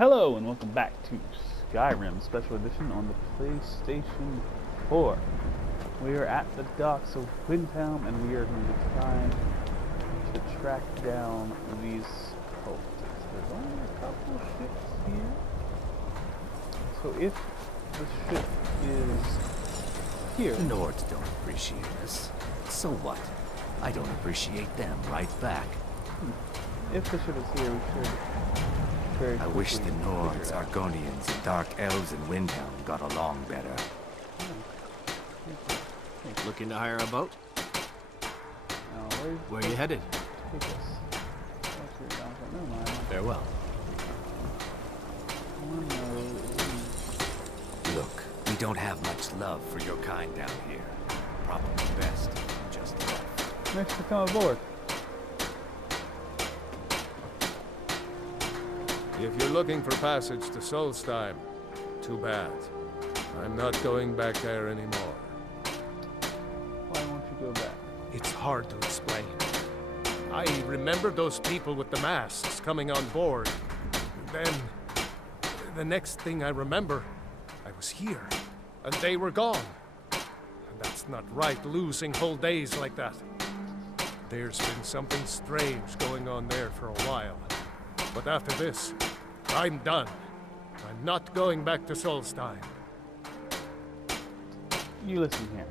Hello and welcome back to Skyrim Special Edition on the PlayStation 4. We are at the docks of Windhelm and we are going to try to track down these cultists. There's only a couple of ships here. So if the ship is here... The Nords don't appreciate us. So what? I don't appreciate them right back. If the ship is here, we should... I wish the Nords, Argonians, Dark Elves, and Windhelm got along better. Looking to hire a boat? Where are you headed? Farewell. Look, we don't have much love for your kind down here. Probably best just left. Thanks for coming aboard. If you're looking for passage to Solstheim, too bad. I'm not going back there anymore. Why won't you go back? It's hard to explain. I remember those people with the masks coming on board. Then, the next thing I remember, I was here, and they were gone. And that's not right, losing whole days like that. There's been something strange going on there for a while. But after this, I'm done. I'm not going back to Solstheim. You listen here.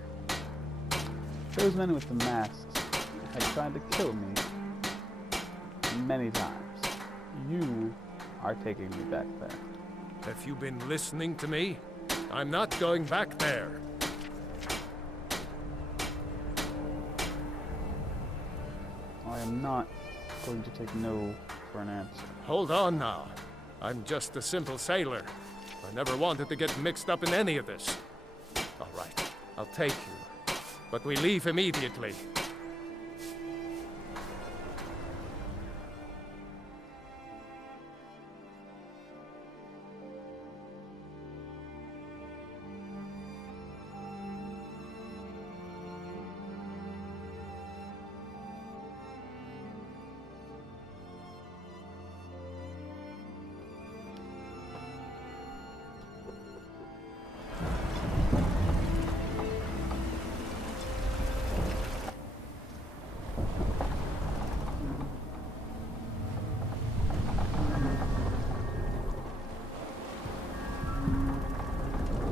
Those men with the masks had tried to kill me many times. You are taking me back there. Have you been listening to me? I'm not going back there. I am not going to take no for an answer. Hold on now. I'm just a simple sailor. I never wanted to get mixed up in any of this. All right, I'll take you. But we leave immediately.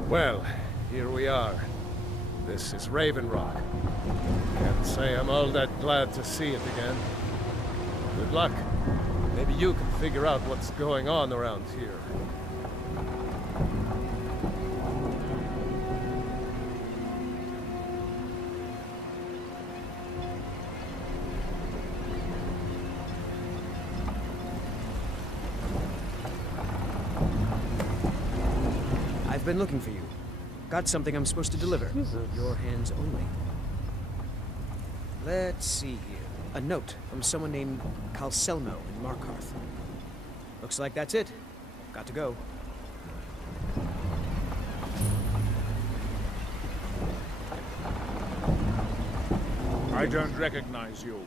Well, here we are. This is Raven Rock. Can't say I'm all that glad to see it again. Good luck. Maybe you can figure out what's going on around here. I've been looking for you. Got something I'm supposed to deliver. Jesus. Your hands only. Let's see here. A note from someone named Calselmo in Markarth. Looks like that's it. Got to go. I don't recognize you.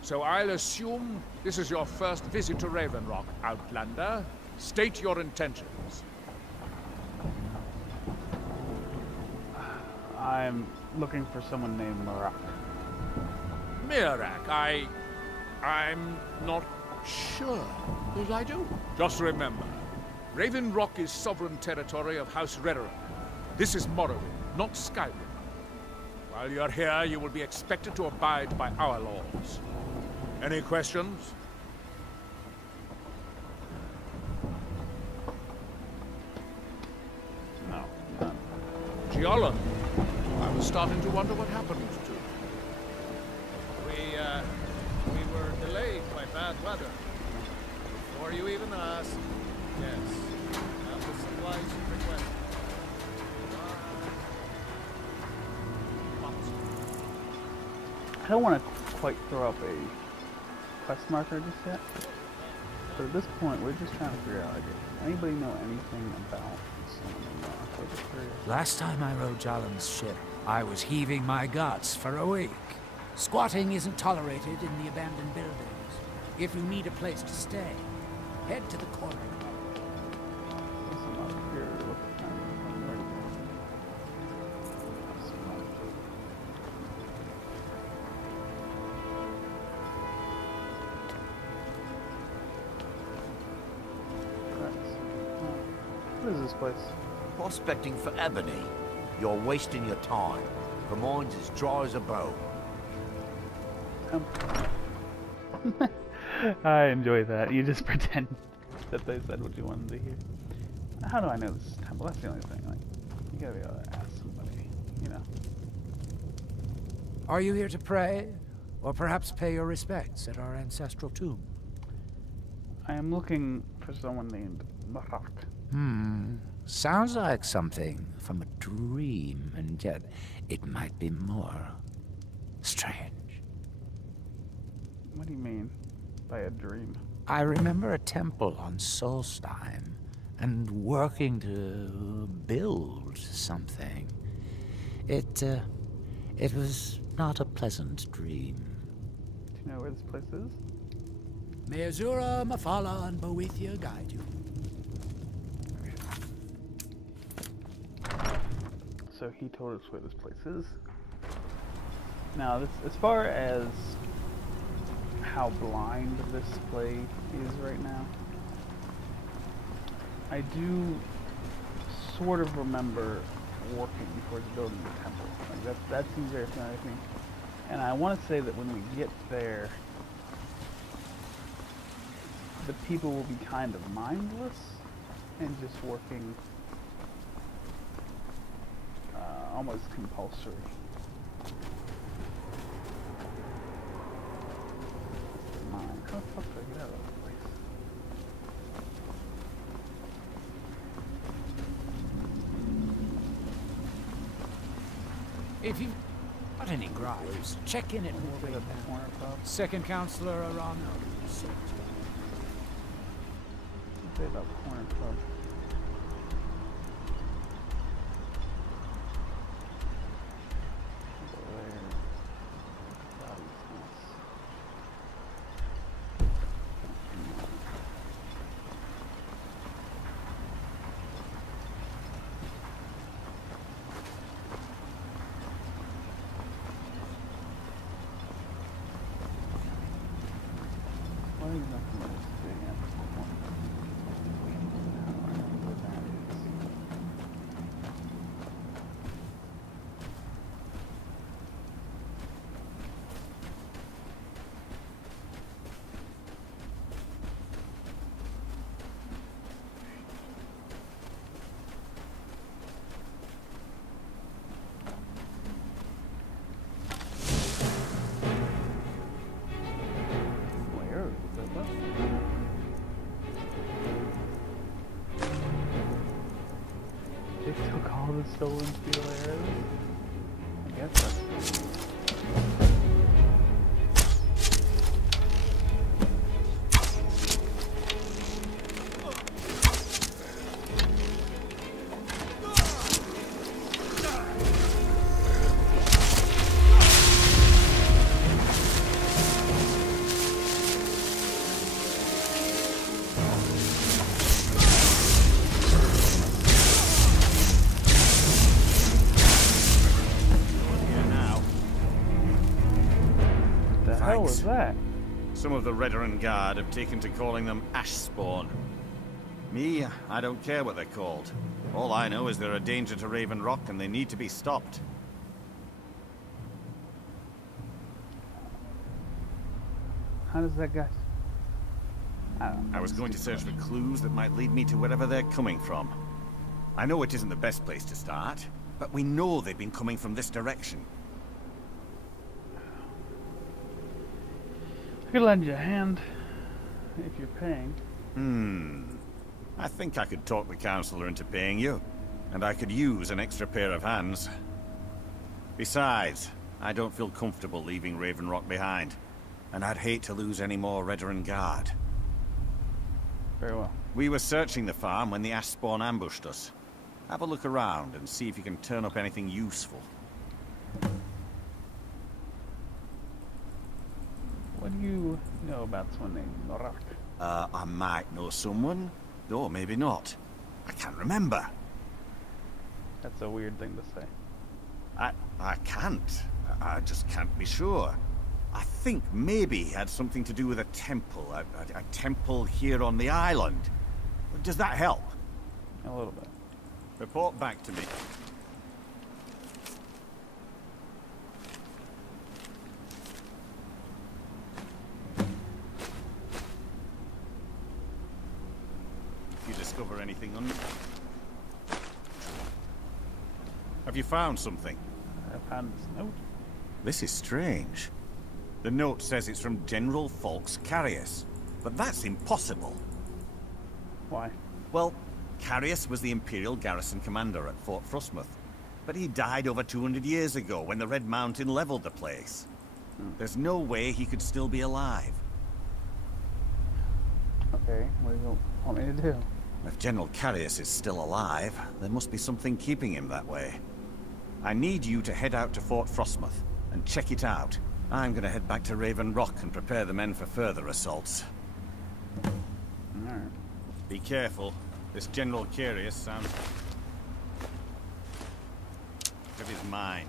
So I'll assume this is your first visit to Raven Rock, Outlander. State your intentions. I'm looking for someone named Marak. Mirak, I'm not sure that I do. Just remember, Raven Rock is sovereign territory of House Redoran. This is Morrowind, not Skyrim. While you're here, you will be expected to abide by our laws. Any questions? No, none. Giollan, I was starting to wonder what happened to you. We were delayed by bad weather. Before you even asked, yes. Have the supplies you requested. I don't want to quite throw up a quest marker just yet. But at this point, we're just trying to figure out, like, does anybody know anything about someone named Marak? We're just curious. Last time I rode Jalen's ship, I was heaving my guts for a week. Squatting isn't tolerated in the abandoned buildings. If you need a place to stay, head to the corner. What is this place? Prospecting for ebony. You're wasting your time. The mine's as dry as a bone. I enjoy that. You just pretend that they said what you wanted to hear. How do I know this is temple? That's the only thing. Like, you gotta be able to ask somebody, you know. Are you here to pray? Or perhaps pay your respects at our ancestral tomb? I am looking for someone named Marak. Sounds like something from a dream, and yet it might be more strange. What do you mean by a dream? I remember a temple on Solstheim, and working to build something. It was not a pleasant dream. Do you know where this place is? May Azura, Mafala, and Boethia guide you. So he told us where this place is. Now, this, as far as how blind this play is right now, I do sort of remember working towards building the temple. Like that seems very familiar to me. And I want to say that when we get there, the people will be kind of mindless and just working almost compulsory. Mine. How the fuck do I get out of this place? If you've got any gripes, check in at Is it Morgan. a corner pub? Second Counselor Arano. Say about corner pub. They took all the stolen steel arrows? I guess that's... What was that? Some of the Redoran Guard have taken to calling them Ashspawn. Me, I don't care what they're called. All I know is they're a danger to Raven Rock and they need to be stopped. How does that get? I don't know. I was going to search for clues that might lead me to wherever they're coming from. I know it isn't the best place to start, but we know they've been coming from this direction. I could lend you a hand if you're paying. I think I could talk the Counselor into paying you, and I could use an extra pair of hands. Besides, I don't feel comfortable leaving Raven Rock behind, and I'd hate to lose any more Redoran Guard. Very well. We were searching the farm when the Ashspawn ambushed us. Have a look around and see if you can turn up anything useful. What do you know about someone named Norak? I might know someone, though maybe not. I can't remember. That's a weird thing to say. I can't. I just can't be sure. I think maybe he had something to do with a temple. A temple here on the island. Does that help? A little bit. Report back to me. If you discover anything on... Have you found something? I found this note. This is strange. The note says it's from General Falks Carius, but that's impossible. Why? Well, Carius was the Imperial garrison commander at Fort Frostmoth, but he died over 200 years ago when the Red Mountain leveled the place. There's no way he could still be alive. Okay, what do you want me to do? If General Carius is still alive, there must be something keeping him that way. I need you to head out to Fort Frostmoth and check it out. I'm gonna head back to Raven Rock and prepare the men for further assaults. Alright. Be careful. This General Carius sounds... of his mind.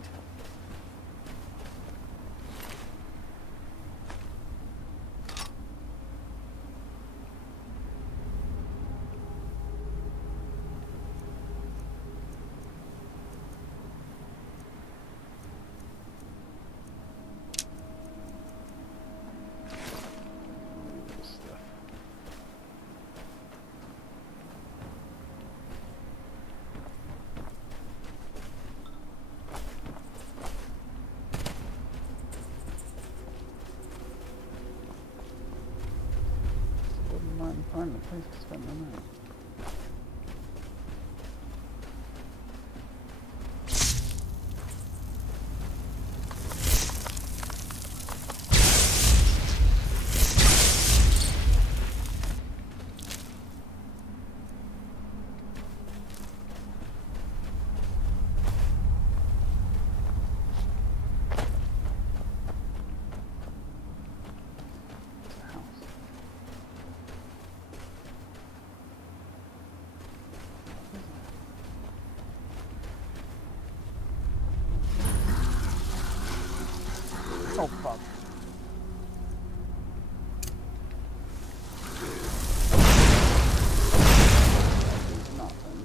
Find a place to spend the night. Oh fuck. Nothing.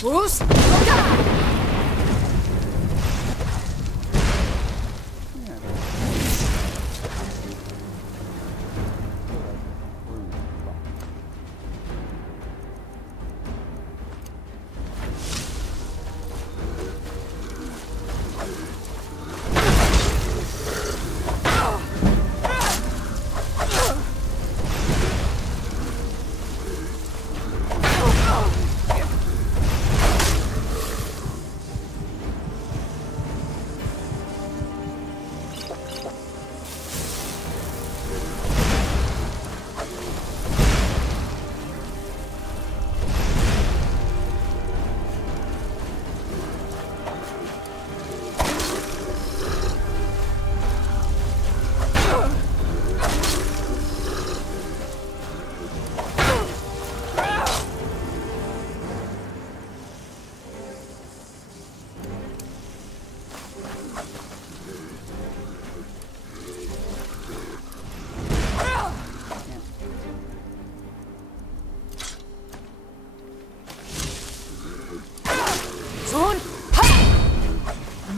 Boost! Look out!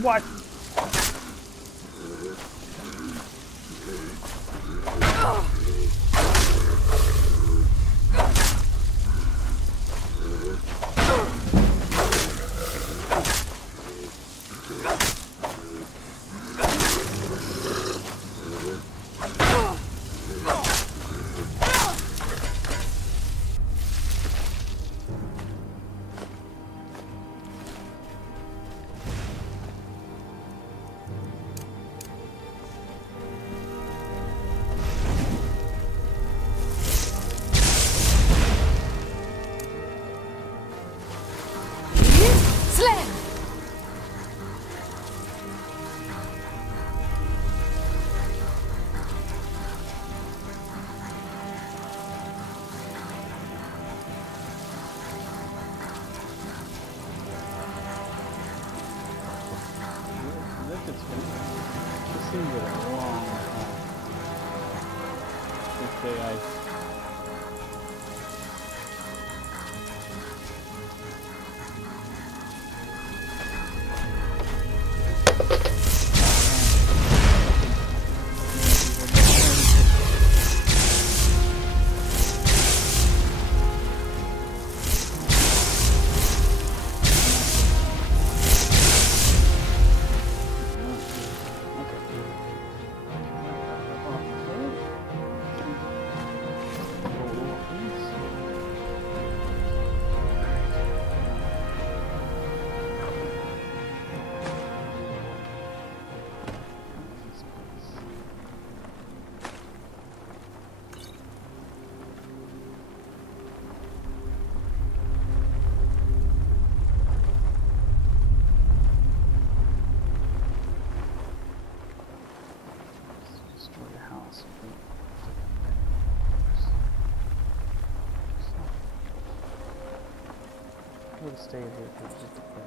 What? This seems like a long time. Okay, would have stayed here for just a bit.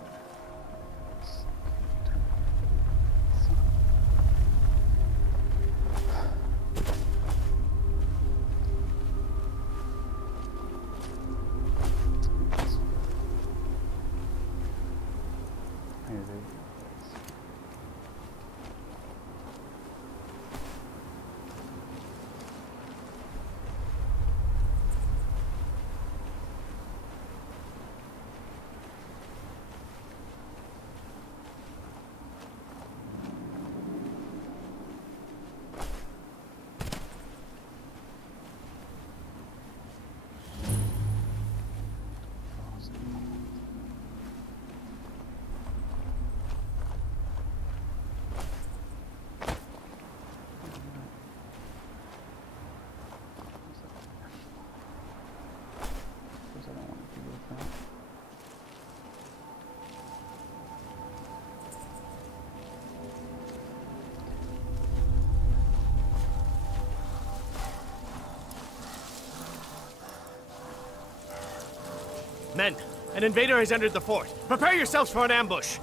Men, an invader has entered the fort. Prepare yourselves for an ambush.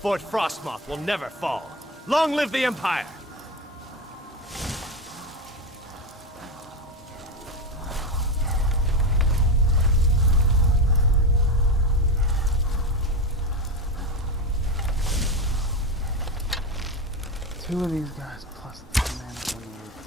Fort Frostmoth will never fall. Long live the Empire! Two of these guys plus the man on the roof.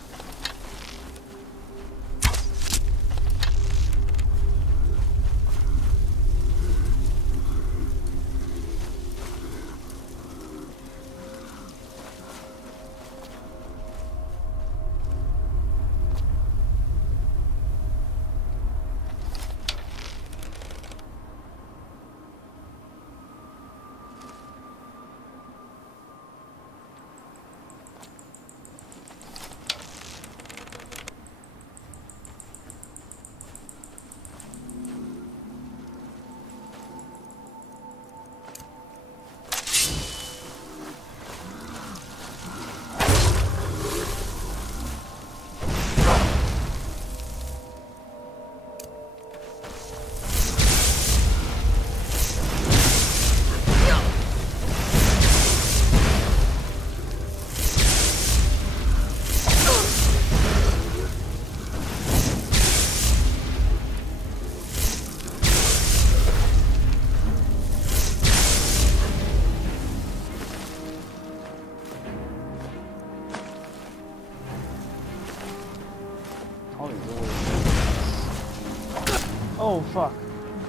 Oh fuck,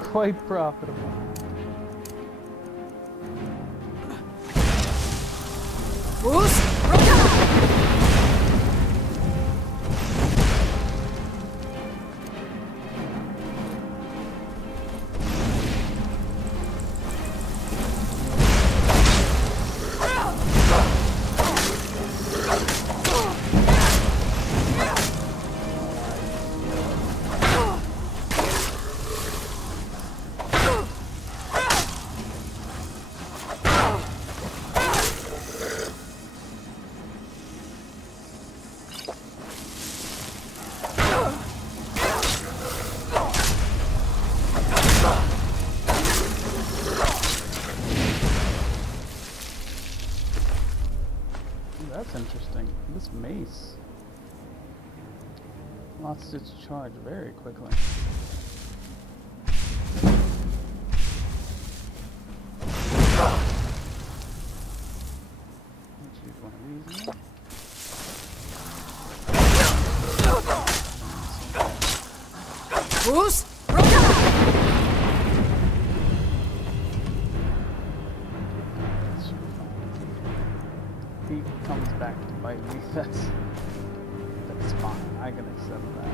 quite profitable. That's interesting. This mace lost its charge very quickly. Choose one of these now. Boost! He comes back to bite me. That's fine. I can accept that.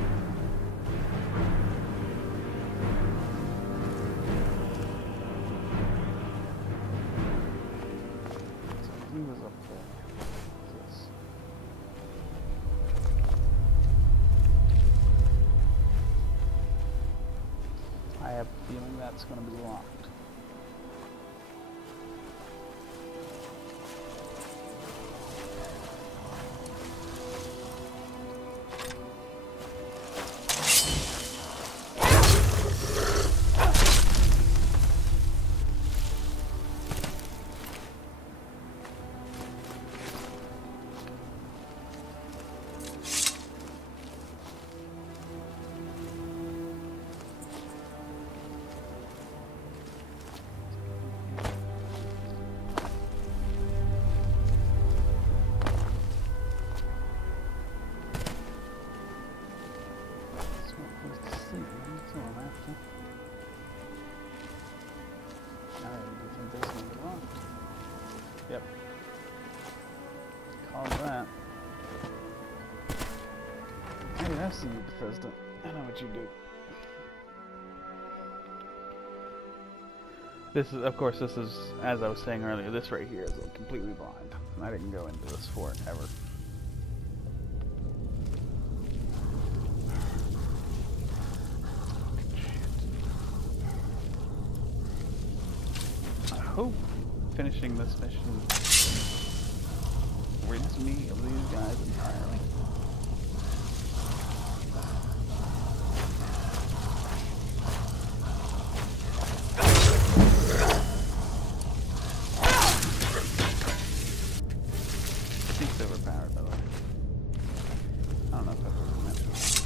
So he was up there. Yes. I have a feeling that's going to be locked. I've seen you, Bethesda. I know what you do. This is, of course, this is, as I was saying earlier, this right here is like completely blind. I didn't go into this fort ever. I hope finishing this mission rids me of these guys entirely. He's overpowered, by the way. I don't know if I've ever mentioned that.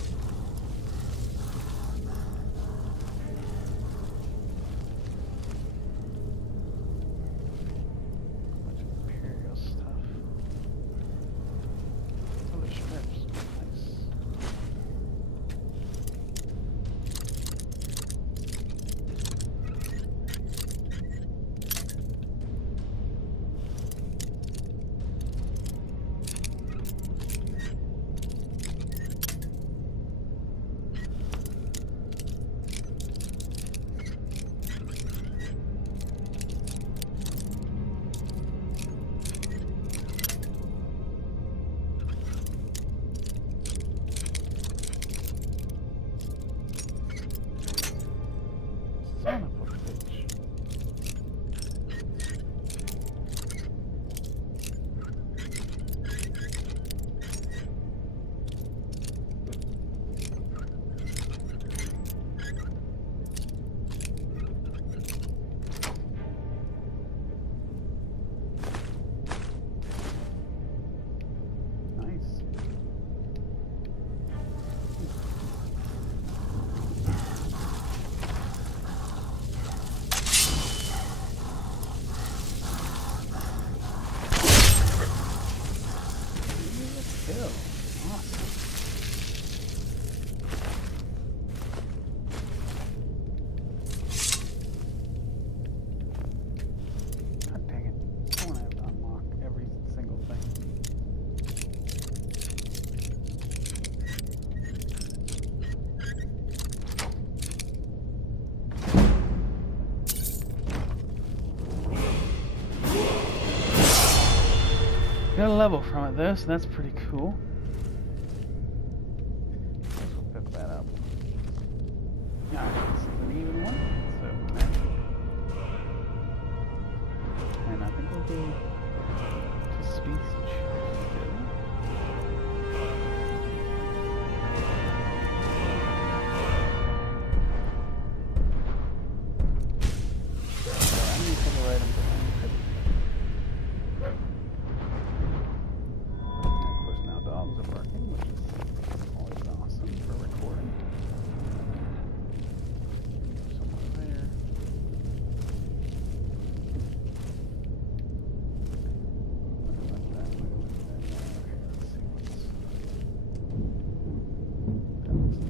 Bunch of Imperial stuff. Other strips. Nice. Son of a bitch. Nice. Kill. Awesome. God dang it. I want to have to unlock every single thing. Got a level from it though, so that's pretty cool. Guess we'll pick that up. Alright, this is an even one, so magic. And I think we'll go to speech skill. I need to the items that I could. Of course, now dogs are barking, which is always awesome for recording. Somewhere there. Like that. Okay, let's see what's.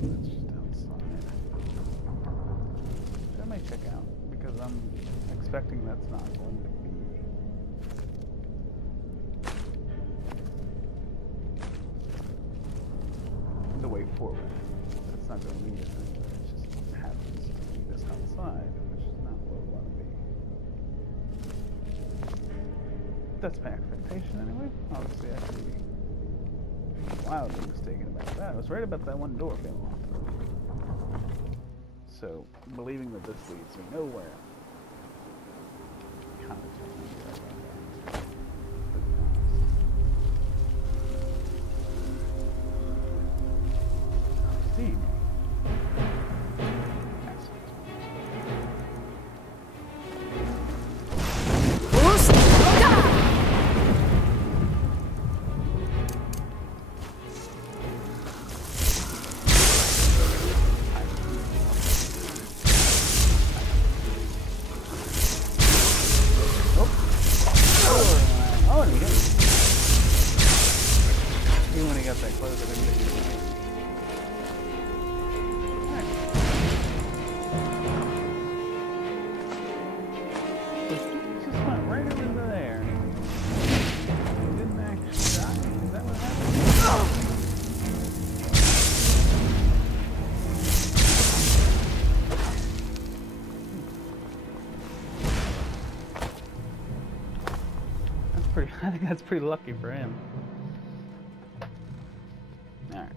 That's just outside. Which I may check out because I'm expecting that's not going to be. The way forward. It's not going to lead us anywhere. It just happens to lead us outside, which is not what we want to be. That's my expectation anyway. Obviously, I could be wildly mistaken about that. I was right about that one door being locked. So, believing that this leads me nowhere. Kind of telling me right about that. See me. I think that's pretty lucky for him. Alright.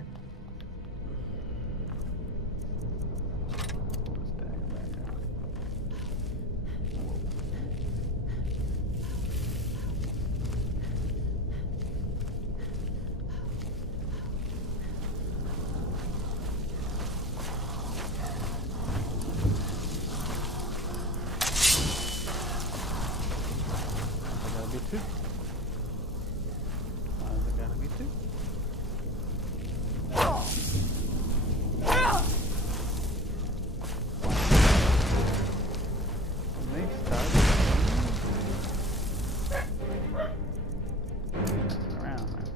Two. Why is it gotta be two? When they start around, man.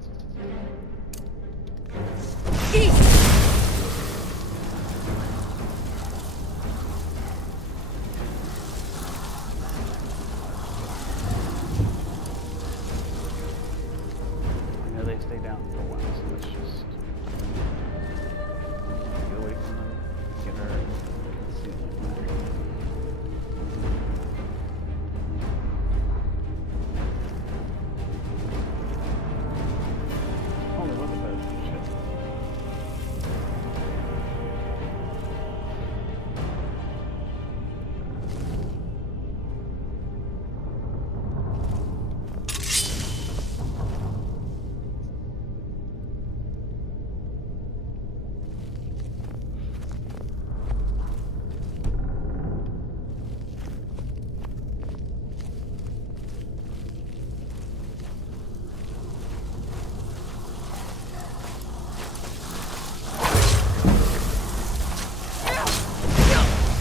They stay down for a while, so let's just get away from them, get her oh, there was a better shit.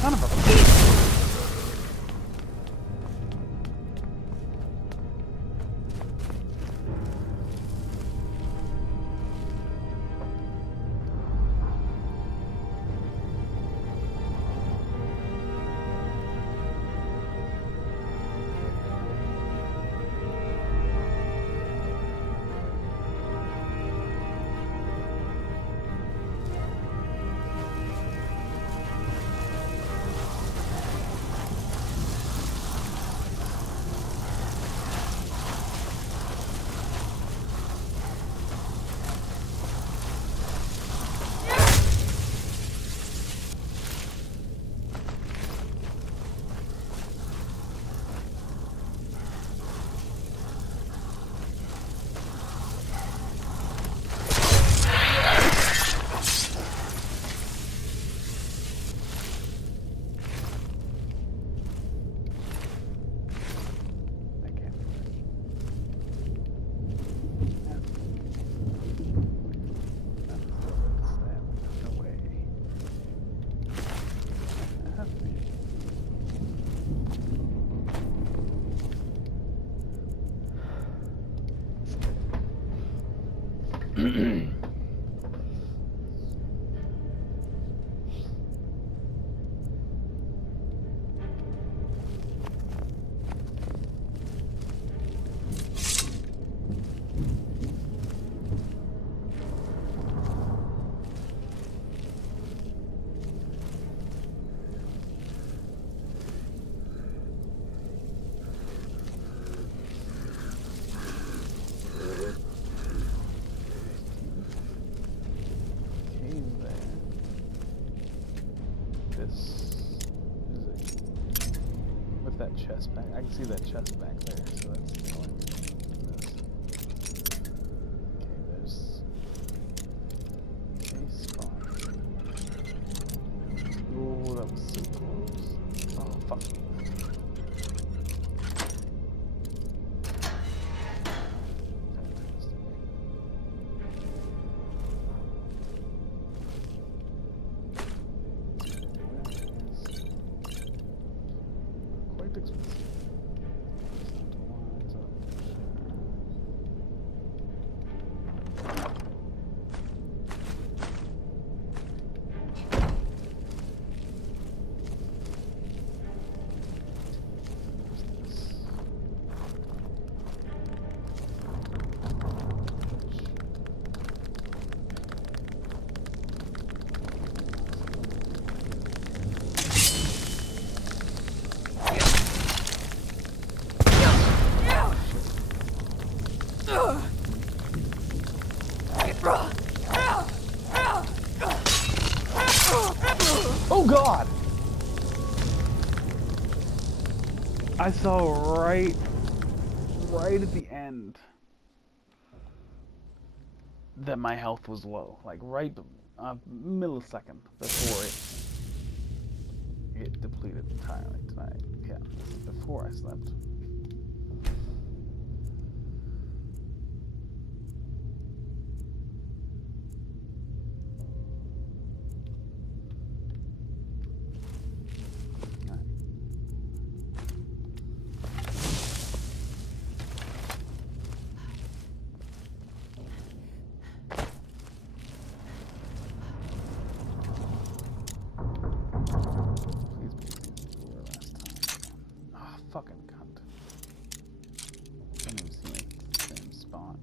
Son of a that chest back. I can see that chest back there, so that's annoying. Okay, there's a spawn. Oh, that was so close. Oh, fuck. Quite expensive. God! I saw right at the end that my health was low. Like right a millisecond before it depleted entirely tonight. Yeah, before I slept. Fucking cunt. Can't even see me at the same spot.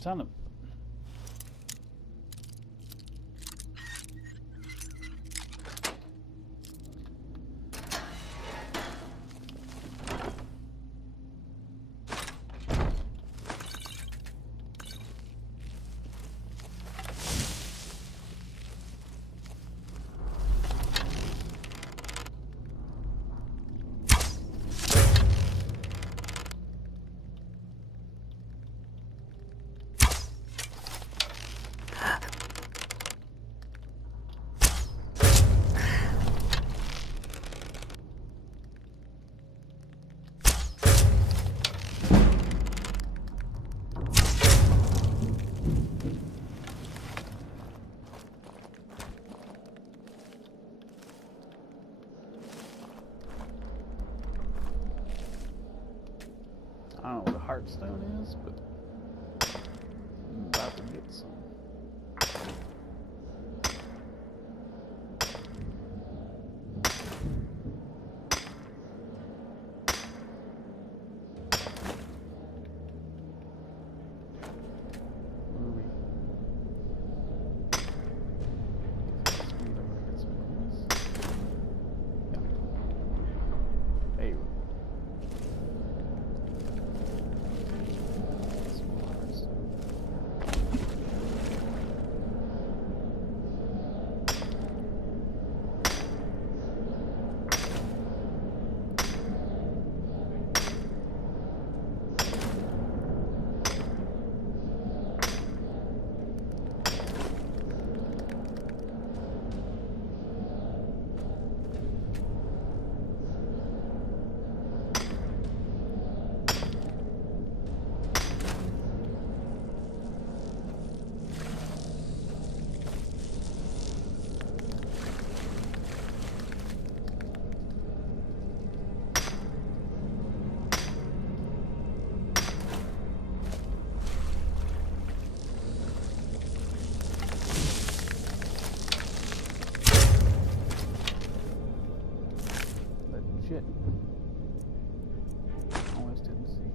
Son of... I don't know what a heartstone is, but I'm about to get some. Shit. Almost didn't see it.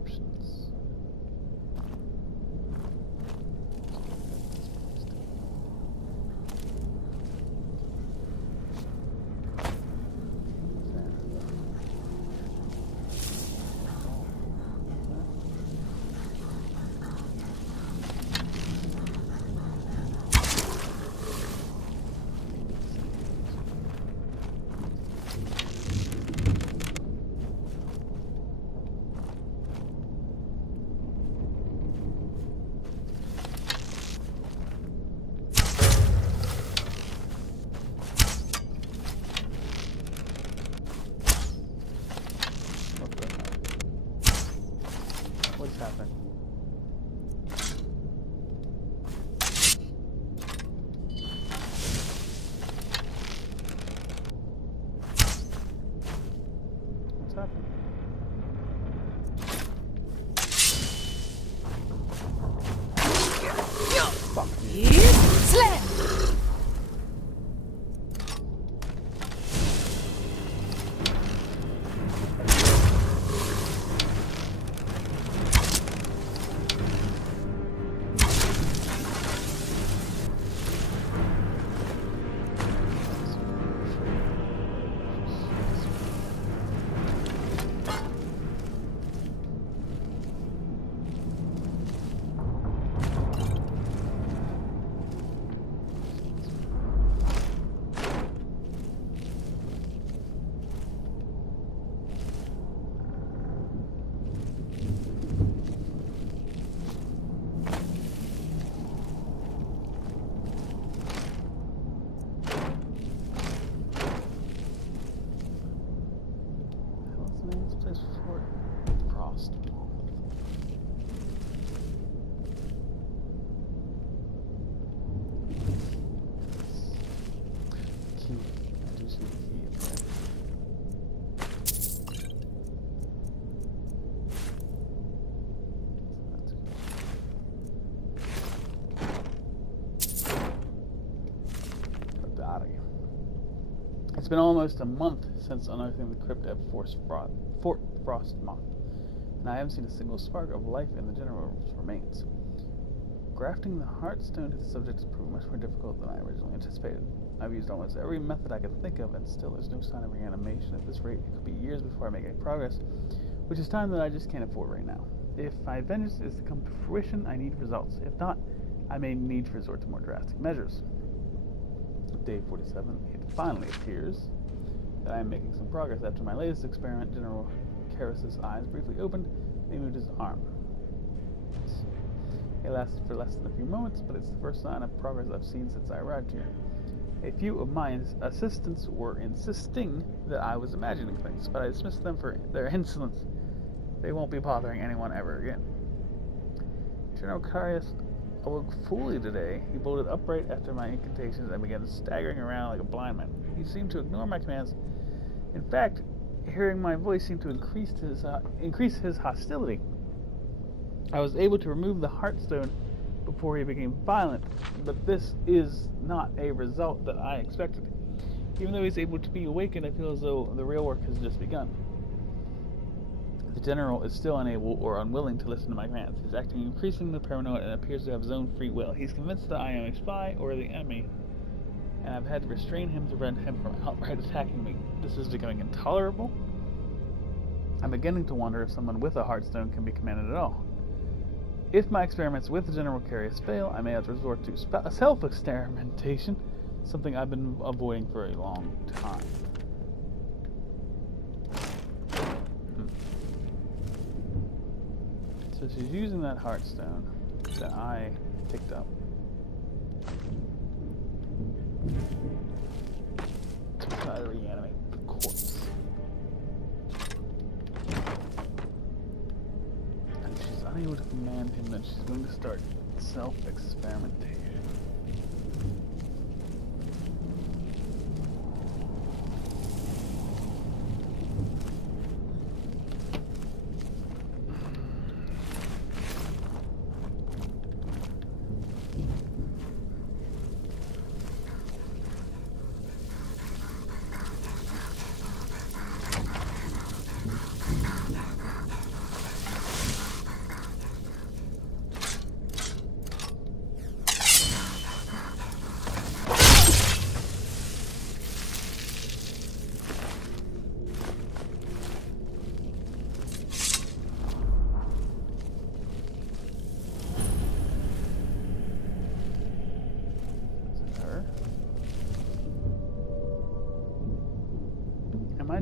options. What's happening? What's happening? Fuck you. Slam! It's been almost a month since unearthing the crypt at Fort Frostmoth, and I haven't seen a single spark of life in the general's remains. Grafting the Heartstone to the subject has proven much more difficult than I originally anticipated. I've used almost every method I could think of, and still there's no sign of reanimation. At this rate, it could be years before I make any progress, which is time that I just can't afford right now. If my vengeance is to come to fruition, I need results. If not, I may need to resort to more drastic measures. Day 47, it finally appears that I am making some progress. After my latest experiment, General Karras's eyes briefly opened, and he moved his arm. It lasted for less than a few moments, but it's the first sign of progress I've seen since I arrived here. A few of my assistants were insisting that I was imagining things, but I dismissed them for their insolence. They won't be bothering anyone ever again. General Karras awoke fully today. He bolted upright after my incantations and began staggering around like a blind man. He seemed to ignore my commands. In fact, hearing my voice seemed to increase his hostility. I was able to remove the Heartstone before he became violent, but this is not a result that I expected. Even though he's able to be awakened, I feel as though the real work has just begun. The General is still unable or unwilling to listen to my commands. He's acting increasingly paranoid and appears to have his own free will. He's convinced that I am a spy or the enemy, and I've had to restrain him to prevent him from outright attacking me. This is becoming intolerable. I'm beginning to wonder if someone with a Heartstone can be commanded at all. If my experiments with General Karras fail, I may have to resort to self-experimentation, something I've been avoiding for a long time. So she's using that Heartstone that I picked up to try to reanimate the corpse. And she's unable to command him, then she's going to start self-experimentation.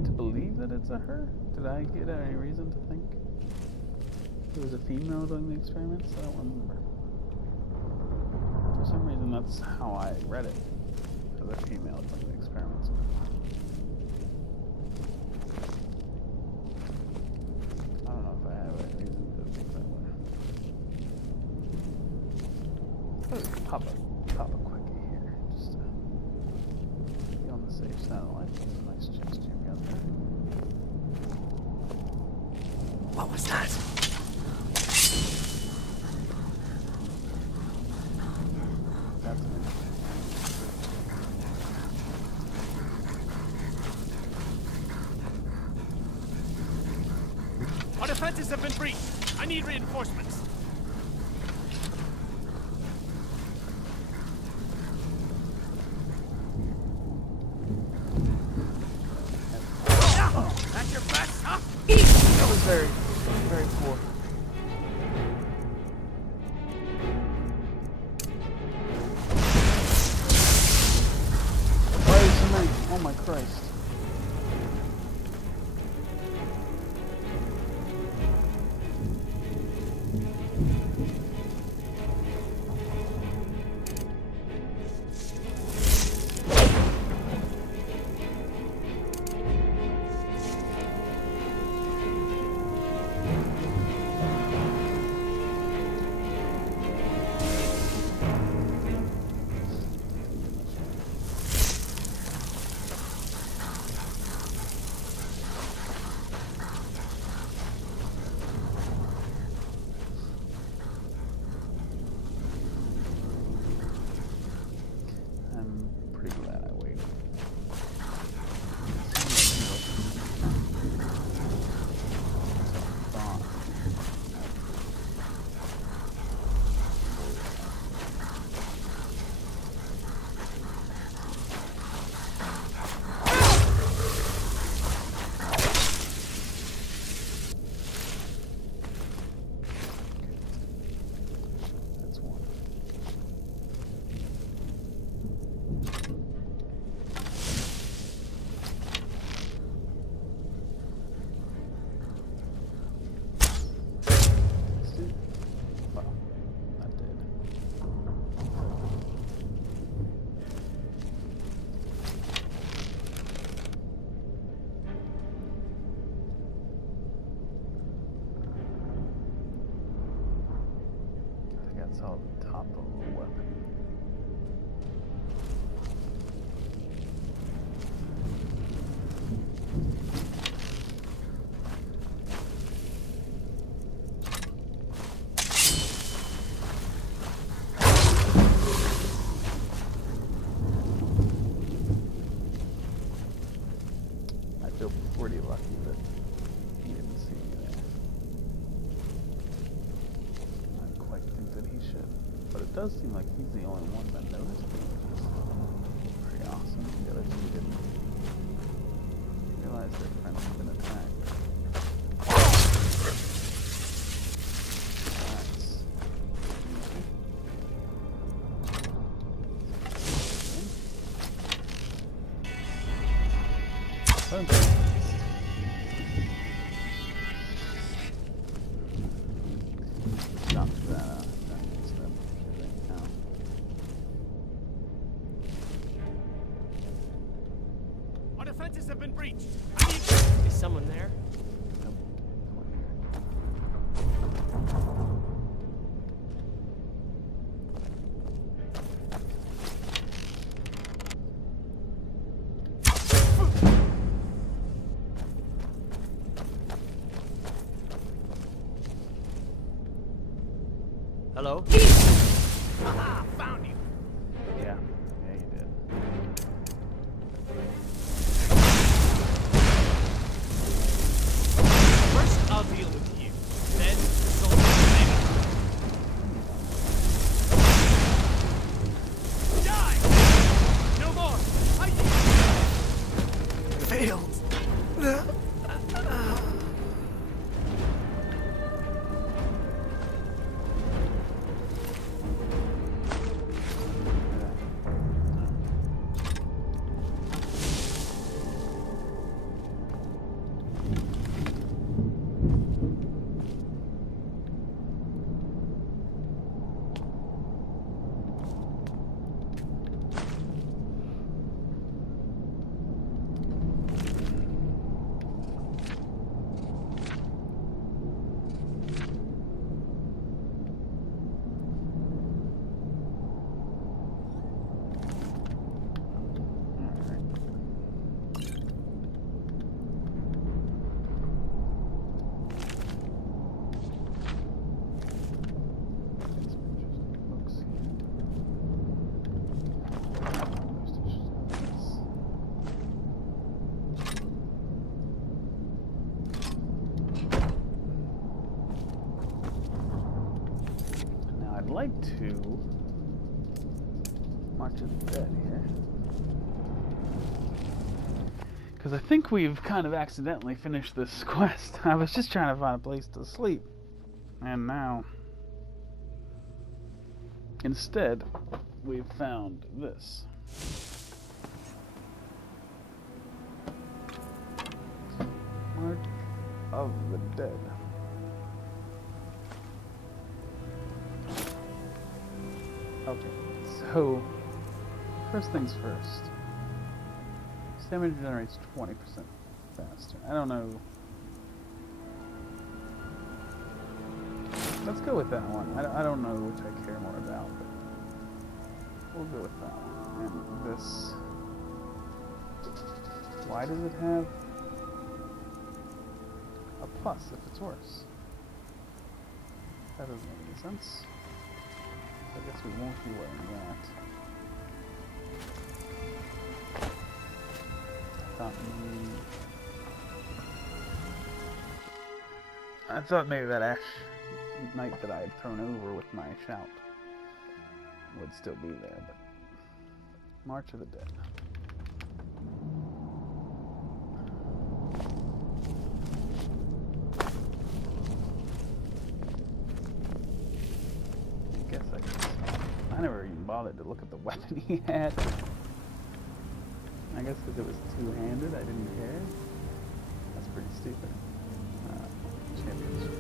to believe that it's a her? Did I get any reason to think it was a female doing the experiments? I don't remember. For some reason, that's how I read it. As a female doing the experiments. I don't know if I have any reason to think that way. Let's pop a quickie here, just to be on the safe side of life. That's a nice chest you got there. What was that? That's an Our defenses have been breached. I need reinforcements. That's your best, huh? That was very, very poor. Why is so many? Oh my Christ. I'm pretty glad I waited. That's one. Well, that did. I think that's all the top of the weapon. I feel pretty lucky that he didn't see me there. I don't quite think that he should. But it does seem like he's the only one that noticed me, which is pretty awesome. The other two didn't realize their friends had been attacked. That's not that now. Our defenses have been breached. I need... Is someone there? Nope. Hello? Aha! Found you! Yeah, you did. First, I'll deal with you. Then, the soldiers later. Die! No more! Failed. like to march to the dead here. Because I think we've kind of accidentally finished this quest. I was just trying to find a place to sleep. And now, instead, we've found this. March of the Dead. Okay, so, first things first. Stamina generates 20% faster. I don't know. Let's go with that one. I don't know which I care more about, but we'll go with that one. And this. Why does it have a plus if it's worse? That doesn't make any sense. I guess we won't be wearing that. I thought maybe that ash knight that I had thrown over with my shout would still be there, but March of the Dead. I guess I never even bothered to look at the weapon he had. I guess because it was two-handed, I didn't care. That's pretty stupid. Championship.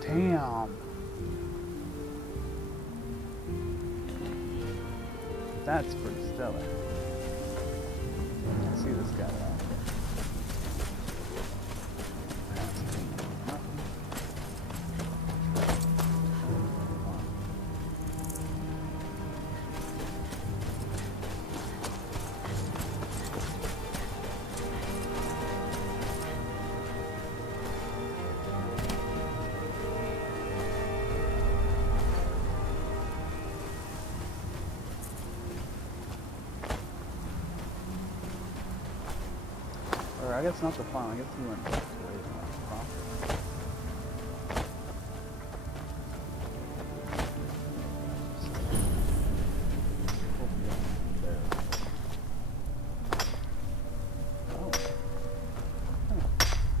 Damn. That's pretty stellar. I see this guy out there. I guess not the farm. I guess he went back to where he went from.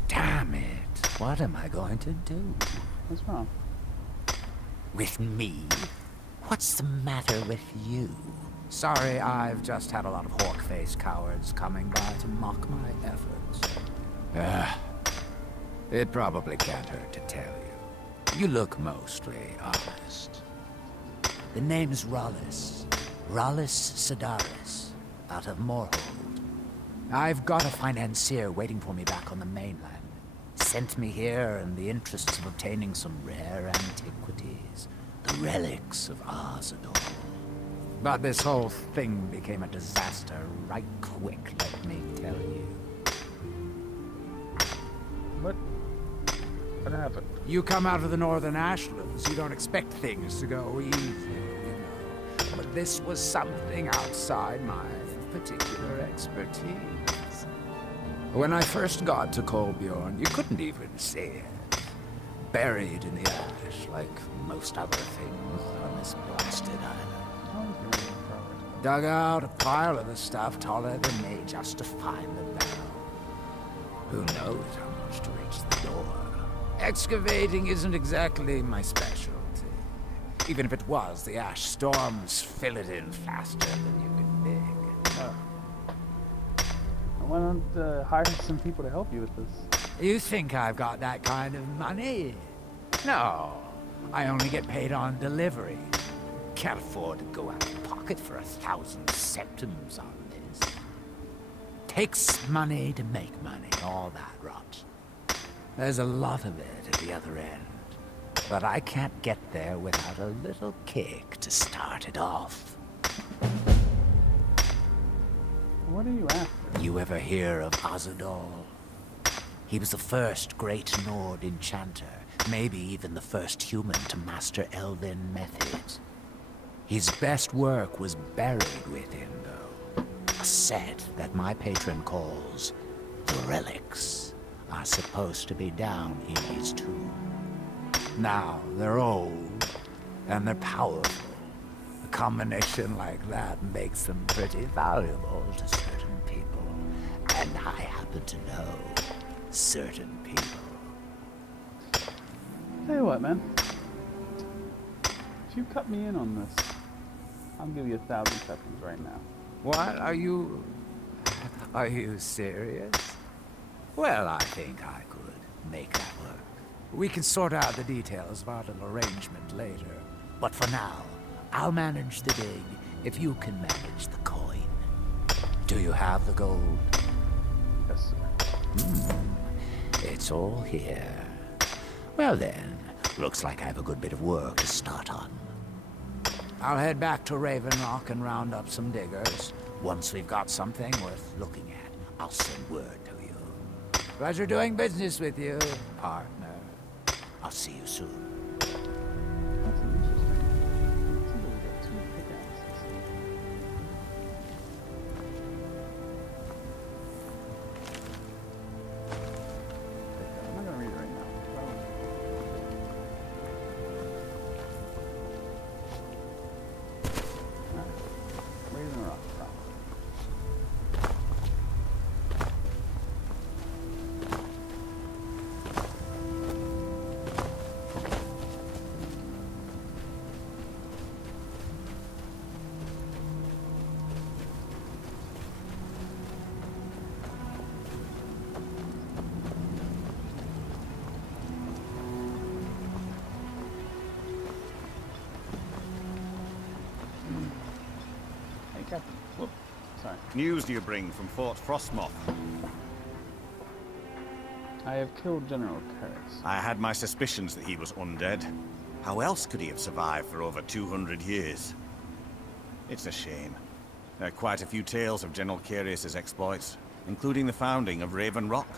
Damn it. What am I going to do? What's wrong? With me? What's the matter with you? Sorry, I've just had a lot of hawk-faced cowards coming by to mock my efforts. It probably can't hurt to tell you. You look mostly honest. The name's Rollis. Rollis Sedaris, out of Moorhold. I've got a financier waiting for me back on the mainland. Sent me here in the interests of obtaining some rare antiquities. The relics of Arzador. But this whole thing became a disaster right quick, let me tell you. What happened? You come out of the northern ashlands, you don't expect things to go easy, you know. But this was something outside my particular expertise. When I first got to Kolbjorn, you couldn't even see it. Buried in the ash, like most other things on this blasted island. Dug out a pile of the stuff taller than me just to find the barrel. Who knows how much to reach the door? Excavating isn't exactly my specialty. Even if it was, the ash storms fill it in faster than you can dig. Why don't hire some people to help you with this? You think I've got that kind of money? No, I only get paid on delivery. Can't afford to go out of pocket for 1,000 septims on this. Takes money to make money, all that rot. There's a lot of it at the other end. But I can't get there without a little kick to start it off. What are you after? You ever hear of Azadol? He was the first great Nord enchanter, maybe even the first human to master elven methods. His best work was buried with him, though. A set that my patron calls the relics are supposed to be down in his tomb. Now, they're old, and they're powerful. A combination like that makes them pretty valuable to certain people. And I happen to know certain people. Tell you what, man. If you cut me in on this, I'll give you 1,000 seconds right now. What? Are you serious? Well, I think I could make that work. We can sort out the details of our little arrangement later. But for now, I'll manage the dig if you can manage the coin. Do you have the gold? Yes, sir. It's all here. Well then, looks like I have a good bit of work to start on. I'll head back to Raven Rock and round up some diggers. Once we've got something worth looking at, I'll send word to you. Pleasure doing business with you, partner. I'll see you soon. That's interesting. Let's see if we get 2 pickaxes. I'm not gonna read it right now. Raven Rock problem. Hey, Captain. Whoop. Sorry. News do you bring from Fort Frostmoth? I have killed General Curtis. I had my suspicions that he was undead. How else could he have survived for over 200 years? It's a shame. There are quite a few tales of General Carius's exploits, including the founding of Raven Rock.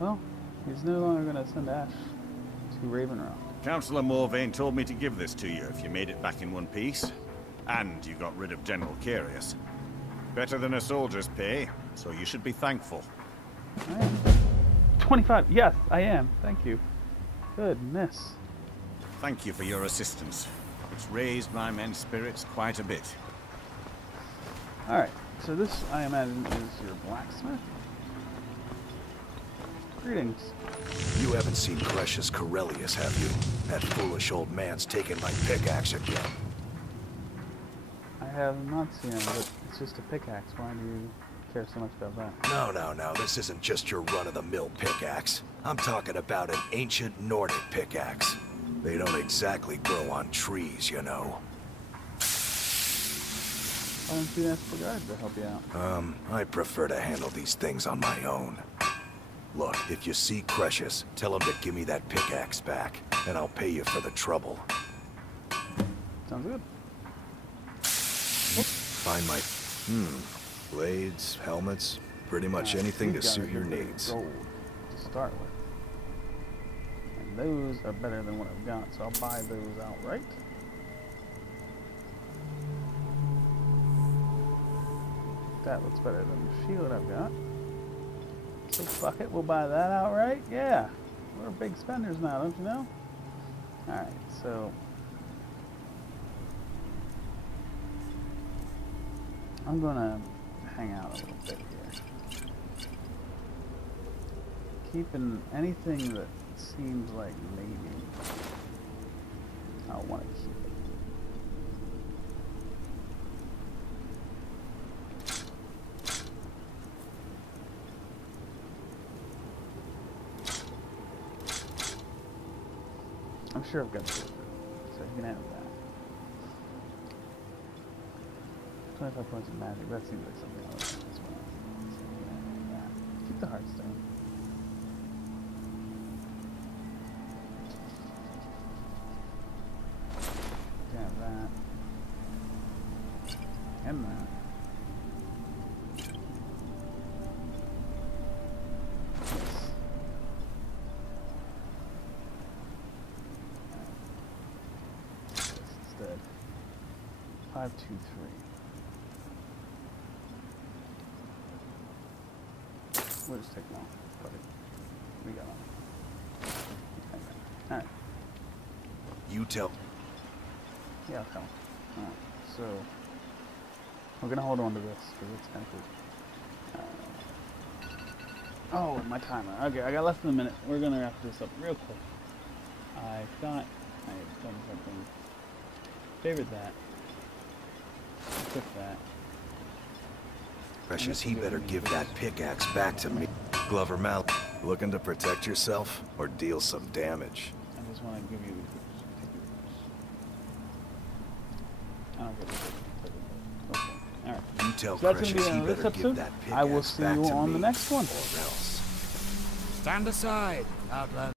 Well, he's no longer going to send Ash to Raven Rock. Councillor Morvain told me to give this to you if you made it back in one piece. And you got rid of General Carius. Better than a soldier's pay, so you should be thankful. I am. 25. Yes, I am. Thank you. Goodness. Thank you for your assistance. It's raised my men's spirits quite a bit. Alright, so this, I imagine, is your blacksmith? Greetings. You haven't seen Precious Corellius, have you? That foolish old man's taken my pickaxe again. I have not seen him, but it's just a pickaxe. Why do you care so much about that? No, this isn't just your run-of-the-mill pickaxe. I'm talking about an ancient Nordic pickaxe. They don't exactly grow on trees, you know. Why don't you ask the guard to help you out? I prefer to handle these things on my own. Look, if you see Precious, tell him to give me that pickaxe back, and I'll pay you for the trouble. Sounds good. Find my... blades, helmets, pretty much anything to suit your needs. Gold to start with. And those are better than what I've got, so I'll buy those outright. That looks better than the shield I've got. So fuck it, we'll buy that outright. Yeah, we're big spenders now, don't you know? Alright, so I'm gonna hang out a little bit here. Keeping anything that seems like maybe I'll want to keep it. I'm sure I've got this, so you can have that. 25 points of magic, that seems like something I would want as well. So you can have that. Keep the heartstone. You can have that. And that. Instead. 5, 2, 3. We'll just take long. Fuck it. We got on. Alright. You tell. Yeah, I'll come. Alright, so we're gonna hold on to this because it's kind of cool. Oh, my timer. Okay, I got less than a minute. We're gonna wrap this up real quick. I thought I had done something. Favorite that. Click that. Precious, he better give that pickaxe back to me. Glover Mal, looking to protect yourself or deal some damage? I just want to give you. I don't get it. Okay. All right. You tell So that's gonna be Precious the he end of better this give episode. that I will pickaxe see back you to on me the next one. or else. Stand aside, Outlander.